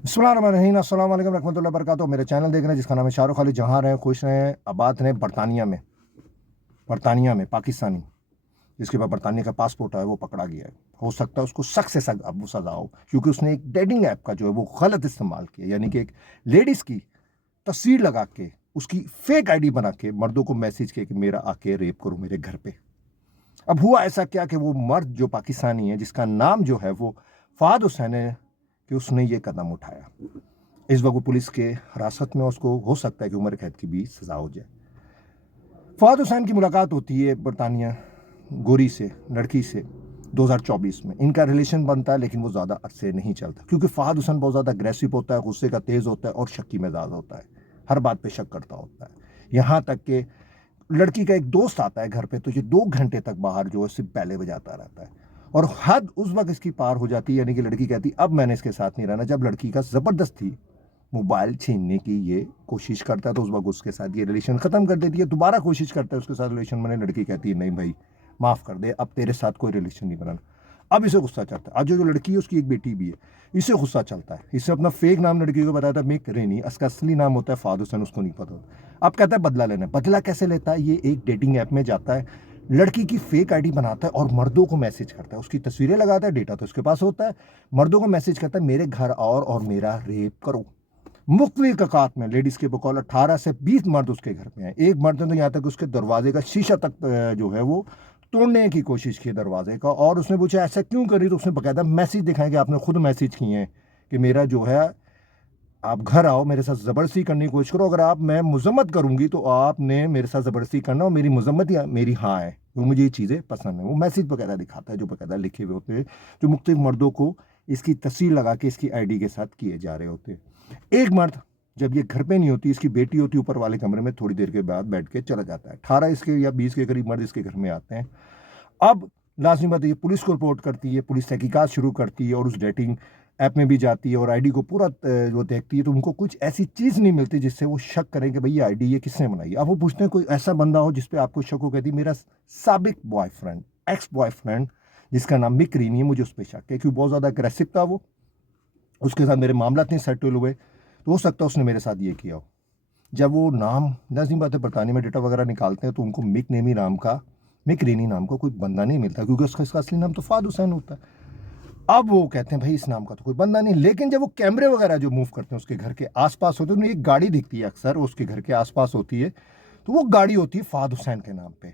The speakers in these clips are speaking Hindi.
बिस्मिल्लाहिर्रहमानिर्रहीम, अस्सलाम वालेकुम रहमतुल्लाहि व बरकातहू। मेरे चैनल देख रहे हैं जिसका नाम है शाहरुख अली। जहाँ रहें खुश रहें, आबाद रहें। बरतानिया में पाकिस्तानी जिसके पास बरतानिया का पासपोर्ट है वो पकड़ा गया है। हो सकता है उसको सख्त से सख्त अब सजा हो, क्योंकि उसने एक डेटिंग ऐप का जो है वो गलत इस्तेमाल किया। यानी कि एक लेडीज़ की तस्वीर लगा के, उसकी फेक आईडी बना के मर्दों को मैसेज किया कि मेरा आके रेप करो मेरे घर पे। अब हुआ ऐसा क्या कि वो मर्द जो पाकिस्तानी है, जिसका नाम जो है वो फ़ाद हुसैन है, कि उसने ये कदम उठाया। इस वक्त वो पुलिस के हिरासत में, उसको हो सकता है कि उम्र कैद की भी सजा हो जाए। फ़ाद हुसैन की मुलाकात होती है बरतानिया गोरी से, लड़की से 2024 में। इनका रिलेशन बनता है, लेकिन वो ज़्यादा अरसे नहीं चलता, क्योंकि फ़ाद हुसैन बहुत ज़्यादा अग्रेसिव होता है, गुस्से का तेज़ होता है और शक्की मिजाज होता है। हर बात पे शक करता होता है। यहाँ तक कि लड़की का एक दोस्त आता है घर पे, तो ये 2 घंटे तक बाहर जो है सिर्फ पहले बजाता रहता है। और हद उस वक्त इसकी पार हो जाती है, यानी कि लड़की कहती अब मैंने इसके साथ नहीं रहना, जब लड़की का ज़बरदस्ती मोबाइल छीनने की ये कोशिश करता है। तो उस वक्त उसके साथ ये रिलेशन ख़त्म कर देती है। दोबारा कोशिश करता है उसके साथ रिलेशन बनाने, लड़की कहती है नहीं भाई माफ़ कर दे, अब तेरे साथ कोई रिलेशन नहीं बनाना। अब इसे गुस्सा चढ़ता है। आज जो लड़की है उसकी एक बेटी भी है, इसे गुस्सा चलता है। इसे अपना फेक नाम लड़की को बताया था मिक रेनी, उसका असली नाम होता है फ़ाद हुसैन, उसको नहीं पता होता। अब कहता है बदला लेना है। बदला कैसे लेता है? ये एक डेटिंग ऐप में जाता है, लड़की की फेक आईडी बनाता है और मर्दों को मैसेज करता है, उसकी तस्वीरें लगाता है, डेटा तो उसके पास होता है। मर्दों को मैसेज करता है मेरे घर आओ और मेरा रेप करो। मुख्तलिफ औकात में लेडीज़ के बकौल 18 से 20 मर्द उसके घर में हैं। एक मर्द ने तो यहाँ तक उसके दरवाजे का शीशा तक जो है वो तोड़ने की कोशिश की दरवाजे का। और उसने पूछा ऐसा क्यों करी, तो उसने बकायदा मैसेज दिखाया कि आपने खुद मैसेज किए हैं कि मेरा जो है आप घर आओ, मेरे साथ ज़बरदस्ती करने की कोशिश करो, अगर आप मैं मजम्मत करूंगी तो आपने मेरे साथ ज़बरदस्ती करना, और मेरी मजम्मत या मेरी हाँ है, वो मुझे ये चीज़ें पसंद है। वो मैसेज बकायदा दिखाता है जो बकायदा लिखे हुए होते हैं, जो मुख्तलिफ मर्दों को इसकी तस्वीर लगा के इसकी आईडी के साथ किए जा रहे होते हैं। एक मर्द जब ये घर पे नहीं होती, इसकी बेटी होती ऊपर वाले कमरे में, थोड़ी देर के बाद बैठ के चला जाता है। 18 इसके या 20 के करीब मर्द इसके घर में आते हैं। अब लाज़मी बात है ये पुलिस को रिपोर्ट करती है, पुलिस तहकीकात शुरू करती है और उस डेटिंग ऐप में भी जाती है और आईडी को पूरा वो देखती है। तो उनको कुछ ऐसी चीज़ नहीं मिलती जिससे वो शक करें कि भाई ये आईडी ये किसने बनाई है। अब वो पूछते हैं कोई ऐसा बंदा हो जिस पे आपको शक हो, कहती मेरा साबिक बॉयफ्रेंड, एक्स बॉयफ्रेंड जिसका नाम मिक रीनी है, मुझे उस पर शक है क्योंकि बहुत ज़्यादा अग्रेसिव था वो, उसके साथ मेरे मामला नहीं सेटल हुए, तो हो सकता है उसने मेरे साथ ये किया हो। जब वो नाम लाज़मी बात है बरतानिया में डेटा वगैरह निकालते हैं, तो उनको मिक नेमी नाम का, मिक रीनी नाम का कोई बंदा नहीं मिलता, क्योंकि उसका इसका असली नाम तो फ़ाद हुसैन होता है। अब वो कहते हैं भाई इस नाम का तो कोई बंदा नहीं। लेकिन जब वो कैमरे वगैरह जो मूव करते हैं उसके घर के आसपास होते हैं, उन्हें एक गाड़ी दिखती है अक्सर उसके घर के आसपास होती है, तो वो गाड़ी होती है फ़ाद हुसैन के नाम पे।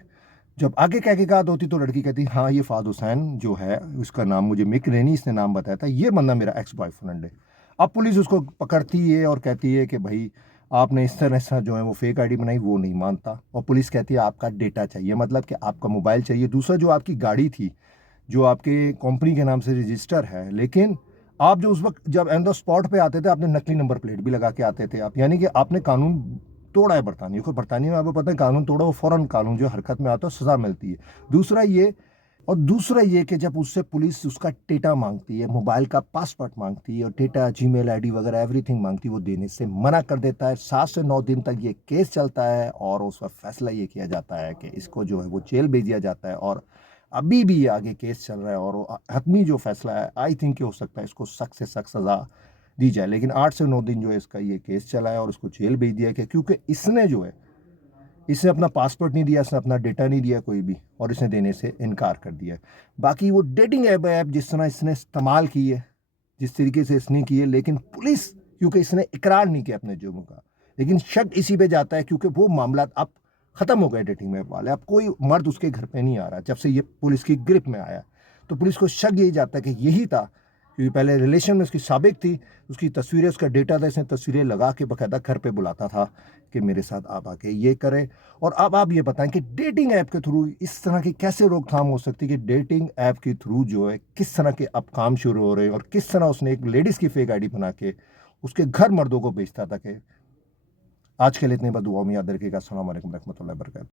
जब आगे तहकीकात होती तो लड़की कहती हाँ ये फ़ाद हुसैन जो है, उसका नाम मुझे मिक रेनी इसने नाम बताया था, ये बंदा मेरा एक्स बॉयफ्रेंड है। अब पुलिस उसको पकड़ती है और कहती है कि भाई आपने इस तरह से जो है वो फेक आईडी बनाई, वो नहीं मानता। और पुलिस कहती है आपका डेटा चाहिए, मतलब कि आपका मोबाइल चाहिए, दूसरा जो आपकी गाड़ी थी जो आपके कंपनी के नाम से रजिस्टर है, लेकिन आप जो उस वक्त जब ऑन द स्पॉट पे आते थे आपने नकली नंबर प्लेट भी लगा के आते थे आप, यानी कि आपने कानून तोड़ा है बरतानिया को। बरतानिया में आपको पता है कानून तोड़ा वो फ़ौरन कानून जो हरकत में आता है सज़ा मिलती है। दूसरा ये कि जब उससे पुलिस उसका डेटा मांगती है, मोबाइल का पासवर्ड मांगती है और डेटा जीमेल आईडी वगैरह एवरीथिंग मांगती है, वो देने से मना कर देता है। 7 से 9 दिन तक ये केस चलता है और उस वक्त फैसला ये किया जाता है कि इसको जो है वो जेल भेज दिया जाता है। और अभी भी ये आगे केस चल रहा है और वो हतमी जो फैसला है, आई थिंक हो सकता है इसको सख्त से सख्त सज़ा दी जाए। लेकिन 8 से 9 दिन जो है इसका ये केस चला है और उसको जेल भेज दिया गया, क्योंकि इसने जो है इसने अपना पासपोर्ट नहीं दिया, इसने अपना डेटा नहीं दिया कोई भी, और इसने देने से इनकार कर दिया है। बाकी वो डेटिंग ऐप जिस तरह इसने इस्तेमाल की है, जिस तरीके से इसने की है, लेकिन पुलिस, क्योंकि इसने इकरार नहीं किया अपने जुर्म का, लेकिन शक इसी पे जाता है क्योंकि वो मामला अब ख़त्म हो गए डेटिंग ऐप वाले। अब कोई मर्द उसके घर पे नहीं आ रहा जब से ये पुलिस की ग्रिप में आया। तो पुलिस को शक यही जाता है कि यही था, क्योंकि पहले रिलेशन में उसकी साबिक थी, उसकी तस्वीरें, उसका डेटा था, इसने तस्वीरें लगा के बाकायदा घर पे बुलाता था कि मेरे साथ आप आके ये करें। और अब आप ये बताएं कि डेटिंग ऐप के थ्रू इस तरह की कैसे रोकथाम हो सकती है, कि डेटिंग ऐप के थ्रू जो है किस तरह के अब काम शुरू हो रहे हैं और किस तरह उसने एक लेडीज़ की फेक आईडी बना के उसके घर मर्दों को बेचता था। कि आज के लिए इतनी बात, दुआ में याद रखिएगा। अस्सलाम वालेकुम रहमतुल्लाहि व बरकातहू।